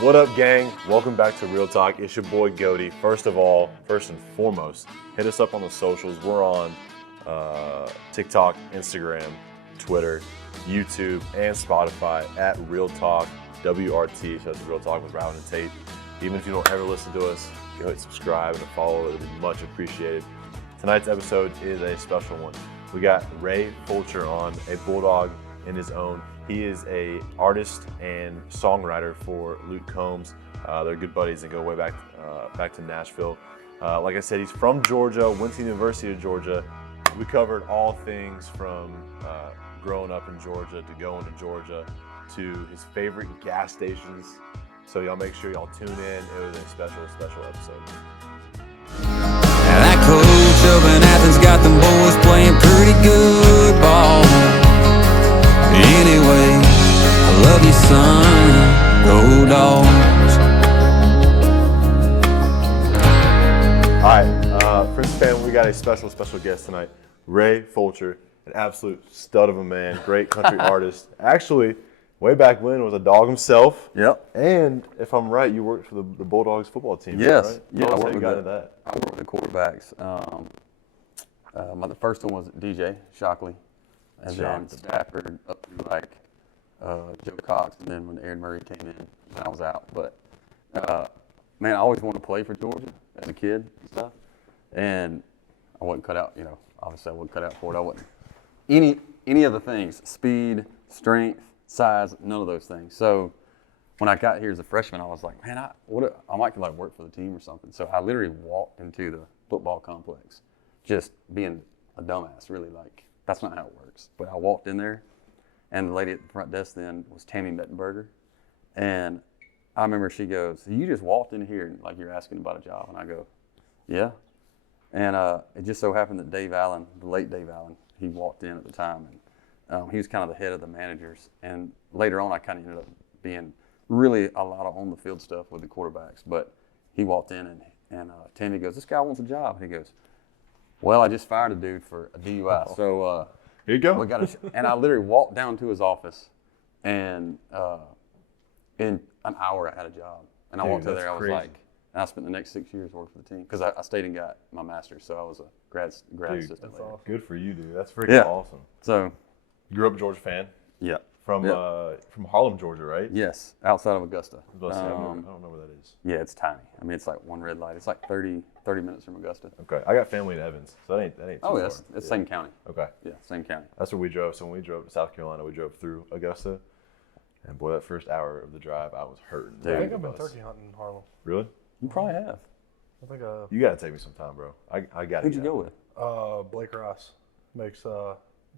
What up, gang? Welcome back to Real Talk. It's your boy Goaty. First and foremost, hit us up on the socials. We're on TikTok, Instagram, Twitter, YouTube, and Spotify at Real Talk WRT. So that's Real Talk with Ryland and Tate. Even if you don't ever listen to us, go hit subscribe and follow. It would be much appreciated. Tonight's episode is a special one. We got Ray Fulcher on, a Bulldog in his own. He is a artist and songwriter for Luke Combs. They're good buddies and go way back to Nashville. Like I said, he's from Georgia, went to the University of Georgia. We covered all things from growing up in Georgia to going to Georgia to his favorite gas stations. So y'all make sure y'all tune in. It was a special episode. That coach up in Athens got them boys playing pretty good ball. Anyway, I love you, son. Go Dawgs. All right, Friends Fan, we got a special guest tonight. Ray Fulcher, an absolute stud of a man, great country artist. Actually, way back when was a dog himself. Yep. And if I'm right, you worked for the Bulldogs football team. Yes. Right? Yeah. I worked with that. I worked with the quarterbacks. The first one was DJ Shockley, and then Stafford up through like Joe Cox, and then when Aaron Murray came in, I was out. But man, I always wanted to play for Georgia as a kid and stuff, and I wasn't cut out. Obviously I wasn't cut out for it. I wasn't any of the things: speed, strength, size, none of those things. So when I got here as a freshman, I was like, man, I might like work for the team or something. So I literally walked into the football complex, just being a dumbass, really. Like, that's not how it works. But I walked in there, and the lady at the front desk then was Tammy Mettenberger. And I remember she goes, you just walked in here and like you're asking about a job. And I go, yeah. And it just so happened that Dave Allen, the late Dave Allen, he walked in at the time. And he was kind of the head of the managers. And later on, I kind of ended up being really a lot of on-the-field stuff with the quarterbacks. But he walked in, and Tammy goes, this guy wants a job. And he goes, well, I just fired a dude for a DUI. Oh. So here you go. we got and I literally walked down to his office, and in an hour I had a job. And I walked in there, I was crazy. like, and I spent the next 6 years working for the team because I stayed and got my master's. So I was a grad assistant later. Awesome. Good for you, dude. That's freaking awesome. So You grew up a Georgia fan? yeah. From Harlem, Georgia, right? Yes, outside of Augusta. I was about to say, I don't know where that is. Yeah, it's tiny. I mean, it's like one red light. It's like 30 minutes from Augusta. Okay, I got family in Evans, so that ain't too far. It's same county. Okay. Yeah, same county. That's where we drove. So when we drove to South Carolina, we drove through Augusta. And boy, that first hour of the drive, I was hurting. Dude. I think I've been turkey hunting in Harlem. Really? You probably have. I think You got to take me some time, bro. I got to. Who'd you go with? Blake Ross makes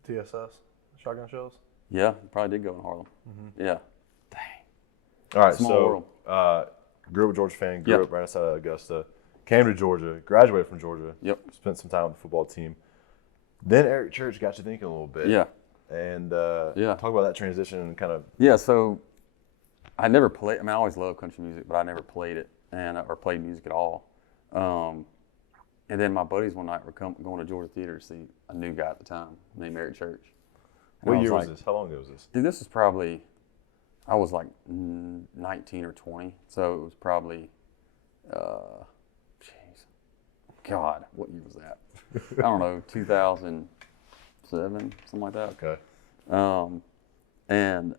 TSS shotgun shells. Yeah, you probably did go in Harlem. Mm-hmm. Yeah. Dang. All right, Small world. Grew up a Georgia fan, grew up right outside of Augusta, came to Georgia, graduated from Georgia. Yep. Spent some time with the football team. Then Eric Church got you thinking a little bit. Yeah. And Yeah. talk about that transition and kind of. Yeah, so I never played. I mean, I always loved country music, but I never played it or played music at all. And then my buddies one night were going to Georgia Theater to see a new guy at the time named Eric Church. And What I year was like, this? How long ago was this? Dude, this is probably, I was like 19 or 20, so it was probably, God, what year was that? I don't know, 2007, something like that. Okay. And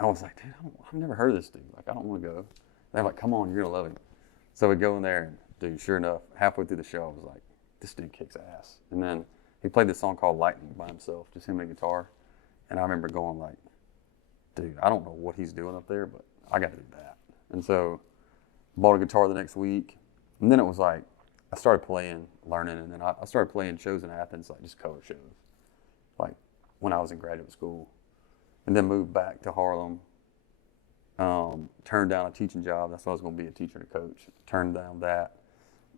I was like, dude, I've never heard of this dude. Like, I don't want to go. They're like, come on, you're going to love him. So we go in there, and dude, sure enough, halfway through the show, I was like, this dude kicks ass. And then he played this song called Lightning by himself, just him and a guitar. And I remember going like, dude, I don't know what he's doing up there, but I got to do that. And so bought a guitar the next week. And then it was like, I started playing, learning, and then I started playing shows in Athens, like just cover shows, like when I was in graduate school. And then moved back to Harlem, turned down a teaching job. That's why I was going to be a teacher and a coach. Turned down that.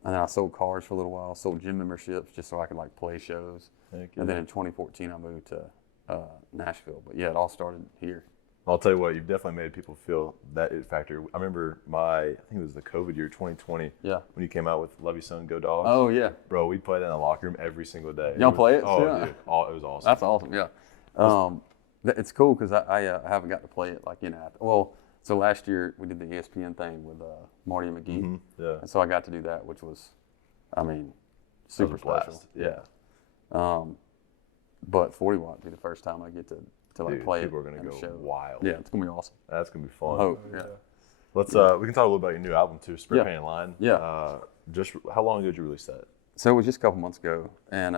And then I sold cars for a little while, sold gym memberships just so I could like play shows. And then in 2014, I moved to Nashville. But yeah, it all started here. I'll tell you what, you've definitely made people feel that it factor. I remember I think it was the COVID year, 2020. Yeah. When you came out with Love You Son, Go Dogs. Oh, yeah. Bro, we played that in the locker room every single day. Y'all play it? Oh, Yeah. dude. Oh, it was awesome. That's awesome, yeah. It's cool because I haven't got to play it like in Athens. Well, So last year we did the ESPN thing with Marty McGee. Mm-hmm. Yeah. And so I got to do that, which was, I mean, super That was a special. blast. Yeah. But 40 Watt will be the first time I get to like Dude, play people it are gonna in a go show. wild. Yeah, it's gonna be awesome. That's gonna be I fun. hope. Yeah. Let's we can talk a little about your new album too, Spray Yeah. Painted Line. Yeah. Just how long ago did you release that? So it was just a couple months ago, and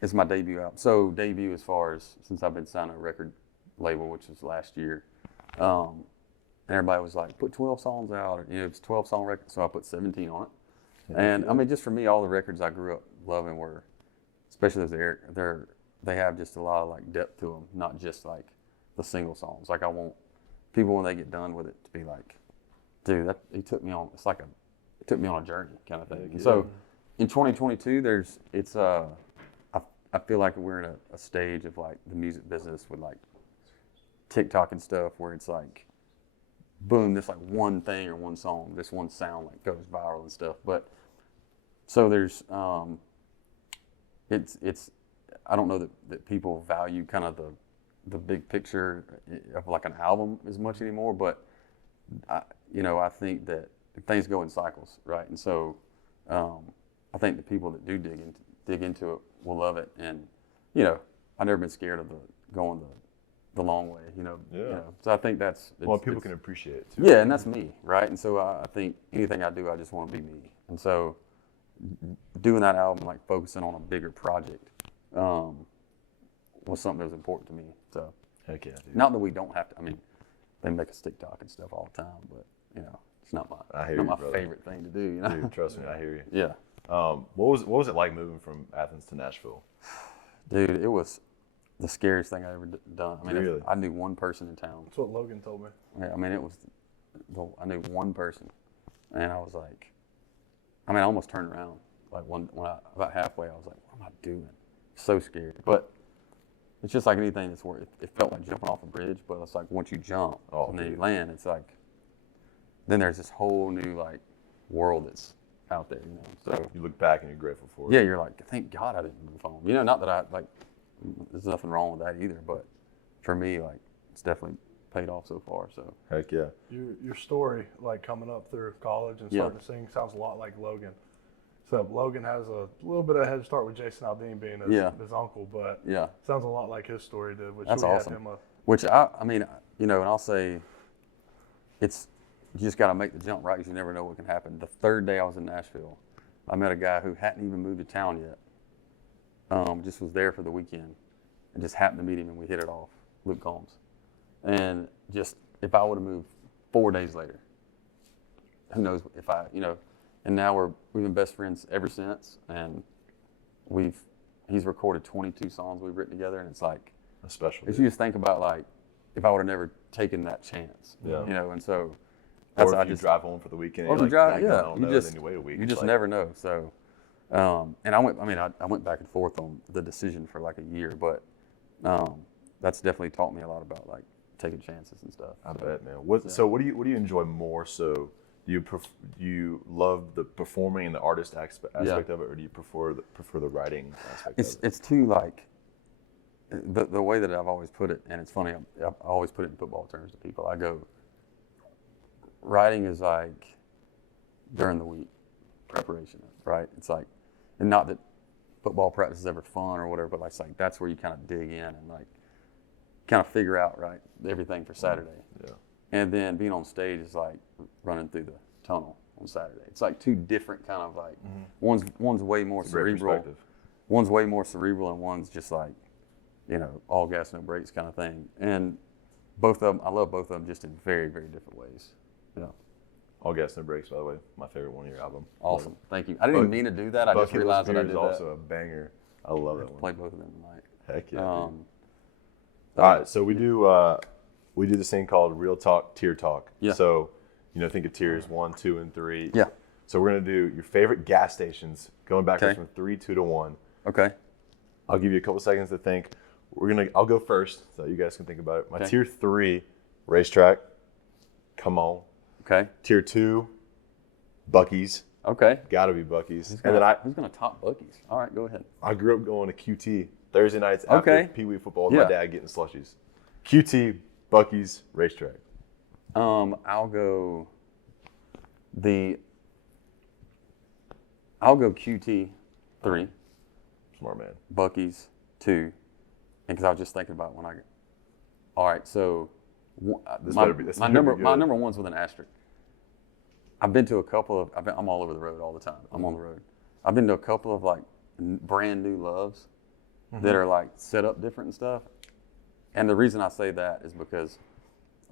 it's my debut album. So debut as far as since I've been signed to a record label, which was last year. And everybody was like, put 12 songs out, or, it's 12-song record. So I put 17 on it. And I mean, just for me, all the records I grew up loving were, especially those they have just a lot of like depth to them, not just like the single songs. Like I want people when they get done with it to be like, dude, it took me on a journey kind of thing. And so in 2022, I feel like we're in a stage of like the music business with like TikTok and stuff where it's like, boom, this like one thing or one song, this one sound like goes viral and stuff. But so there's, it's, I don't know that people value kind of the big picture of like an album as much anymore, but I think that things go in cycles, right? And so I think the people that do dig into it will love it. And I've never been scared of going the long way, So I think People can appreciate it too. Yeah, and that's me, right? And so I think anything I do, I just want to be me. And so doing that album, like focusing on a bigger project, was something that was important to me. So Heck yeah, dude. not that we don't have to. I mean, they make us TikTok and stuff all the time, but it's not my favorite thing to do. Dude, trust me, I hear you. Yeah. What was it like moving from Athens to Nashville? Dude, it was the scariest thing I ever done. I mean, Really? I knew one person in town. That's what Logan told me. Yeah, I mean, I knew one person, and I was like, I almost turned around. Like about halfway, I was like, what am I doing? So scared. But it's just like anything that's where it felt like jumping off a bridge, but it's like once you jump and then you land, it's like, then there's this whole new like world that's out there, So You look back and you're grateful for it. yeah, you're like, thank God I didn't move home. Not that I like, there's nothing wrong with that either, but for me, like, it's definitely paid off so far. So Heck yeah. Your story, like coming up through college and starting to sing, sounds a lot like Logan. So Logan has a little bit of a head start with Jason Aldean being his uncle, but sounds a lot like his story did. Which that's we awesome. Had him Which I mean, and I'll say, you just got to make the jump right because you never know what can happen. The third day I was in Nashville, I met a guy who hadn't even moved to town yet. Just was there for the weekend, and just happened to meet him, and we hit it off. Luke Combs, and just if I would have moved 4 days later, who knows if and now we've been best friends ever since, and he's recorded 22 songs we've written together, and it's like That's special. if you just think about like if I would have never taken that chance, and so Or if you drive home for the weekend, or you're if you like, drive, "Dang, I yeah, don't you know," just then you wait a week. you It's just like, never know. So, and I went back and forth on the decision for like a year, but that's definitely taught me a lot about like taking chances and stuff. I bet, man. So what do you enjoy more? So do you love the performing and the artist aspect of it, or do you prefer the writing aspect of it? It's too like the way that I've always put it, and it's funny. I always put it in football terms to people. I go, writing is like during the week preparation, right? It's like, and not that football practice is ever fun or whatever, but it's like that's where you kind of dig in and like kind of figure out everything for Saturday. Yeah. And then being on stage is like running through the tunnel on Saturday. It's like two different kind of like one's way more cerebral. One's way more cerebral, and one's just like all gas no brakes kind of thing. And both of them, I love both of them just in very, very different ways. Yeah. All Gas No Brakes, by the way, my favorite one of your album. Awesome. Thank you. I didn't even mean to do that. I just realized that I did is that. also a banger. I love that one. Play both of them tonight. Heck yeah. All right, so we do this thing called Real Talk, Tier Talk. Yeah. So, think of tiers 1, 2, and 3. Yeah. So we're gonna do your favorite gas stations, going backwards from 3, 2 to 1. Okay. I'll give you a couple seconds to think. I'll go first, so you guys can think about it. My tier 3, racetrack. Come on. Okay. Tier 2, Buc-ee's. Okay. Gotta be Buc-ee's. Who's And then gonna top Buc-ee's? All right, go ahead. I grew up going to QT Thursday nights after Pee Wee football with my dad getting slushies. QT, Buc-ee's, racetrack. I'll go QT 3. Smart man. Buc-ee's 2. And because I was just thinking about when I. All right, so my number one's with an asterisk. I've been to a couple of. I'm all over the road all the time. I'm on the road. I've been to a couple of like brand new loves that are like set up different and stuff. And the reason I say that is because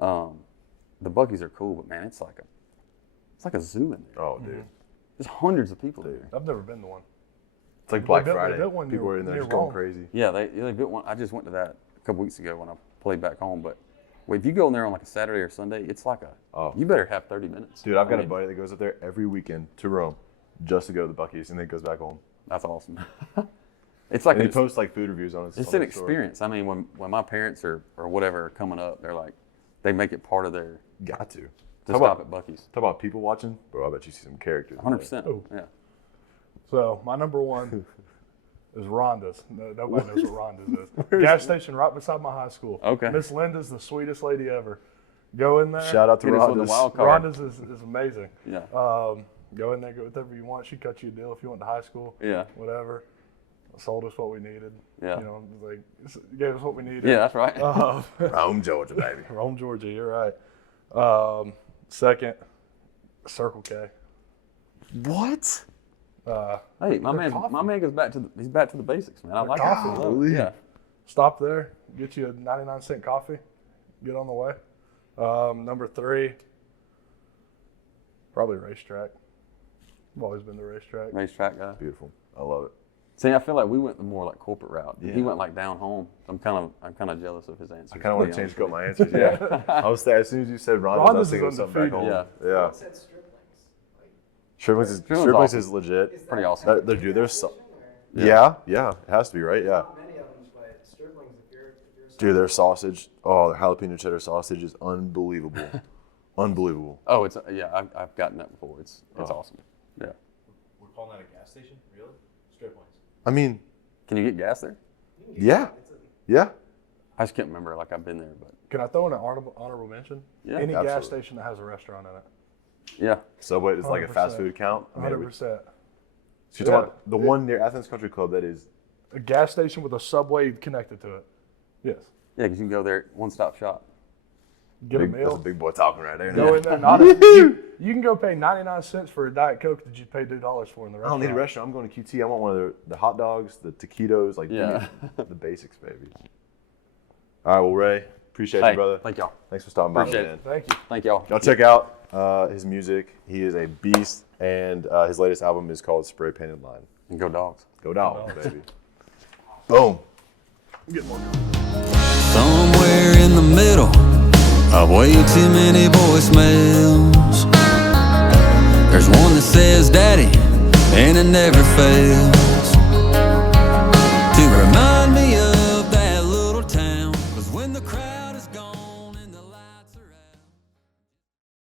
the Buc-ee's are cool, but man, it's like a zoo in there. Oh, dude. There's hundreds of people there. I've never been to one. It's like Black built Friday. one People are in there just going crazy. Yeah, they built one. I just went to that a couple weeks ago when I played back home. But if you go in there on like a Saturday or Sunday, it's like you better have 30 minutes. Dude, I've got a buddy that goes up there every weekend to Rome just to go to the Buc-ee's and then goes back home. That's awesome. It's like and he posts like food reviews on his. It's an experience. I mean, when my parents or whatever are coming up, they're like, they make it part of their. Got to. Stop at Buc-ee's. Talk about people watching, bro. I bet you see some characters. 100%. Oh. Yeah. So my number one is Rhonda's. Nobody knows what Rhonda's is. Gas station right beside my high school. Okay. Miss Linda's the sweetest lady ever. Go in there. Shout out to Rhonda's. Rhonda's is amazing. Yeah. Go in there, get whatever you want. She cut you a deal if you went to high school. Yeah. Whatever. Sold us what we needed. Yeah. You know, like gave us what we needed. Yeah, that's right. Rome, Georgia, baby. Rome, Georgia. You're right. Second, Circle K. What? Hey, my man goes back to the basics, man. I like coffee. It. Yeah. Stop there, get you a 99-cent coffee, get on the way. Number 3, probably Racetrack. I've always been the Racetrack. Racetrack guy. Beautiful. I love it. See, I feel like we went the more like corporate route. Yeah. He went like down home. I'm kind of jealous of his answer. I kind of want to change up my answers. Yeah. I was there as soon as you said Rhonda's, I was thinking of something back home. Yeah. Said Striplings is legit. It's pretty awesome. There's yeah, it has to be, right? Yeah. Not many of them, but Striplings, if you're Dude, their sausage, their jalapeno cheddar sausage is unbelievable. Unbelievable. Oh, it's I've gotten that before. It's awesome. Yeah. We're calling that a gas station? Really? Striplings. I mean, Can you get gas there? yeah. Yeah. I just can't remember. Like I've been there, but Can I throw in an honorable mention? Yeah, Any absolutely. gas station that has a restaurant in it. yeah. Subway is like a fast 100%. food account. 100%. So you're talking about the one near Athens Country Club that is. A gas station with a Subway connected to it. Yes. Yeah, because you can go there, one-stop shop. Get a That's a meal. big boy talking right there. Go in there. You can go pay 99 cents for a Diet Coke that you paid $2 for in the restaurant. I don't need a restaurant. I'm going to QT. I want one of the hot dogs, the taquitos, like Yeah. the basics, baby. All right, well, Ray, appreciate you, brother. Thank y'all. Thanks for stopping by, Appreciate man. it. Thank you. Thank y'all. Y'all check out his music. He is a beast, and his latest album is called Spray Painted Line. And go Dogs. Go Dawgs, baby. Boom. Get more. Somewhere in the middle of way too many voicemails, there's one that says daddy and it never fails.